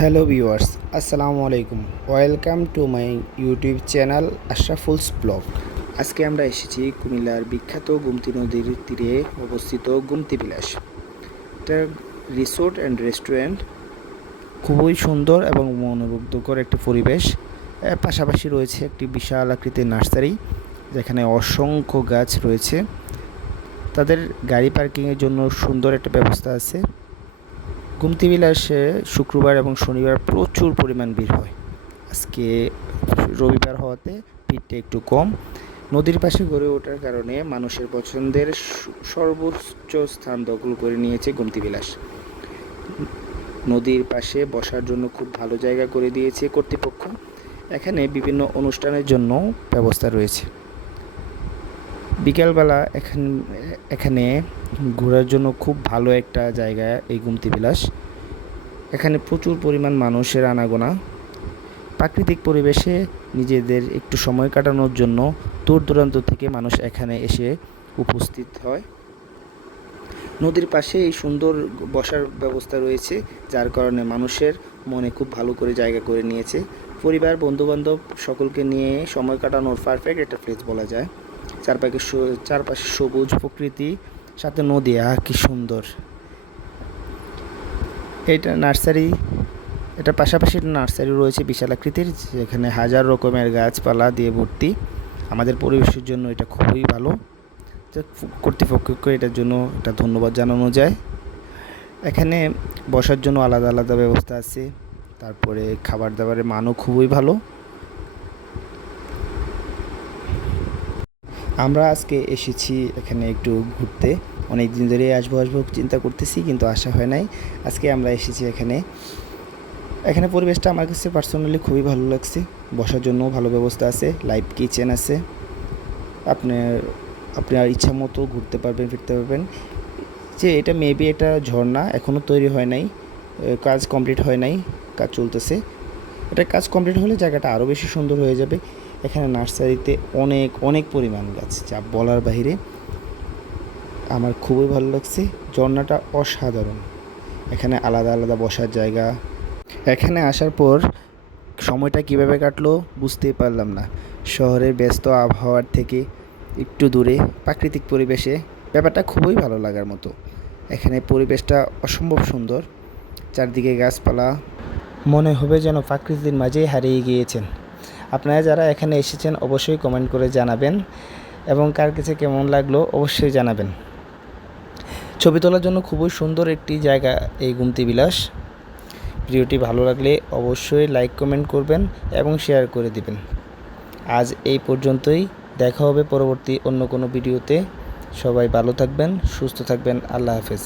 Hello viewers, আসসালামু আলাইকুম। Welcome to my YouTube channel Ashraful's blog. আজকে আমরা এসেছি কুমিল্লার বিখ্যাত গুমতি নদীর তীরে অবস্থিত গুমতি বিলাস। এটা রিসোর্ট অ্যান্ড রেস্টুরেন্ট, খুবই সুন্দর এবং মনোমুগ্ধকর একটি পরিবেশ। পাশাপাশি রয়েছে একটি বিশাল আকৃতির নার্সারি, যেখানে অসংখ্য গাছ রয়েছে। তাদের গাড়ি পার্কিংয়ের জন্য সুন্দর একটা ব্যবস্থা আছে। গুমতি বিলাসে শুক্রবার এবং শনিবার প্রচুর পরিমাণ ভিড় হয়। আজকে রবিবার হওয়াতে ভিড়টা একটু কম। নদীর পাশে গড়ে ওঠার কারণে মানুষের পছন্দের সর্বোচ্চ স্থান দখল করে নিয়েছে গুমতি বিলাস। নদীর পাশে বসার জন্য খুব ভালো জায়গা করে দিয়েছে কর্তৃপক্ষ। এখানে বিভিন্ন অনুষ্ঠানের জন্য ব্যবস্থা রয়েছে। বিকেলবেলা এখানে ঘোরার জন্য খুব ভালো একটা জায়গা এই গুমতি বিলাস। এখানে প্রচুর পরিমাণ মানুষের আনাগোনা। প্রাকৃতিক পরিবেশে নিজেদের একটু সময় কাটানোর জন্য দূর দূরান্ত থেকে মানুষ এখানে এসে উপস্থিত হয়। নদীর পাশে এই সুন্দর বসার ব্যবস্থা রয়েছে, যার কারণে মানুষের মনে খুব ভালো করে জায়গা করে নিয়েছে। পরিবার, বন্ধুবান্ধব সকলকে নিয়ে সময় কাটানোর পারফেক্ট একটা প্লেস বলা যায়। চারপাশে সবুজ প্রকৃতি, সাথে নদী, কি সুন্দর। এটা নার্সারি, এটা পাশাপাশি একটা নার্সারি রয়েছে বিশাল আকৃতির, যেখানে হাজার রকমের গাছপালা দিয়ে ভর্তি। আমাদের পরিবেশের জন্য এটা খুবই ভালো। কর্তৃপক্ষকে এটার জন্য একটা ধন্যবাদ জানানো যায়। এখানে বসার জন্য আলাদা আলাদা ব্যবস্থা আছে। তারপরে খাবার দাবারের মানও খুবই ভালো। আমরা আজকে এসেছি এখানে একটু ঘুরতে। অনেক দিন ধরে আসবো চিন্তা করতেছি, কিন্তু আসা হয় নাই। আজকে আমরা এসেছি এখানে পরিবেশটা আমার কাছে পার্সোনালি খুবই ভালো লাগছে। বসার জন্য ভালো ব্যবস্থা আছে, লাইভ কিচেন আছে। আপনার ইচ্ছা মতো ঘুরতে পারবেন, ফিরতে পারবেন। যে এটা মেবি এটা ঝর্ণা, এখনও তৈরি হয় নাই, কাজ কমপ্লিট হয় নাই, কাজ চলতেছে। এটা কাজ কমপ্লিট হলে জায়গাটা আরও বেশি সুন্দর হয়ে যাবে। এখানে নার্সারিতে অনেক অনেক পরিমাণ গাছ, যা বলার বাহিরে। আমার খুবই ভালো লাগছে। ঝর্ণাটা অসাধারণ। এখানে আলাদা আলাদা বসার জায়গা। এখানে আসার পর সময়টা কিভাবে কাটলো বুঝতেই পারলাম না। শহরের ব্যস্ত আবহাওয়ার থেকে একটু দূরে প্রাকৃতিক পরিবেশে ব্যাপারটা খুবই ভালো লাগার মতো। এখানে পরিবেশটা অসম্ভব সুন্দর, চারদিকে গাছপালা, মনে হবে যেন প্রকৃতির মাঝেই হারিয়ে গিয়েছেন। আপনারা যারা এখানে এসেছেন অবশ্যই কমেন্ট করে জানাবেন, এবং কার কাছে কেমন লাগলো অবশ্যই জানাবেন। ছবি তোলার জন্য খুবই সুন্দর একটি জায়গা এই গুমতি বিলাস। ভিডিওটি ভালো লাগলে অবশ্যই লাইক, কমেন্ট করবেন এবং শেয়ার করে দিবেন। আজ এই পর্যন্তই, দেখা হবে পরবর্তী অন্য কোনো ভিডিওতে। সবাই ভালো থাকবেন, সুস্থ থাকবেন। আল্লাহ হাফেজ।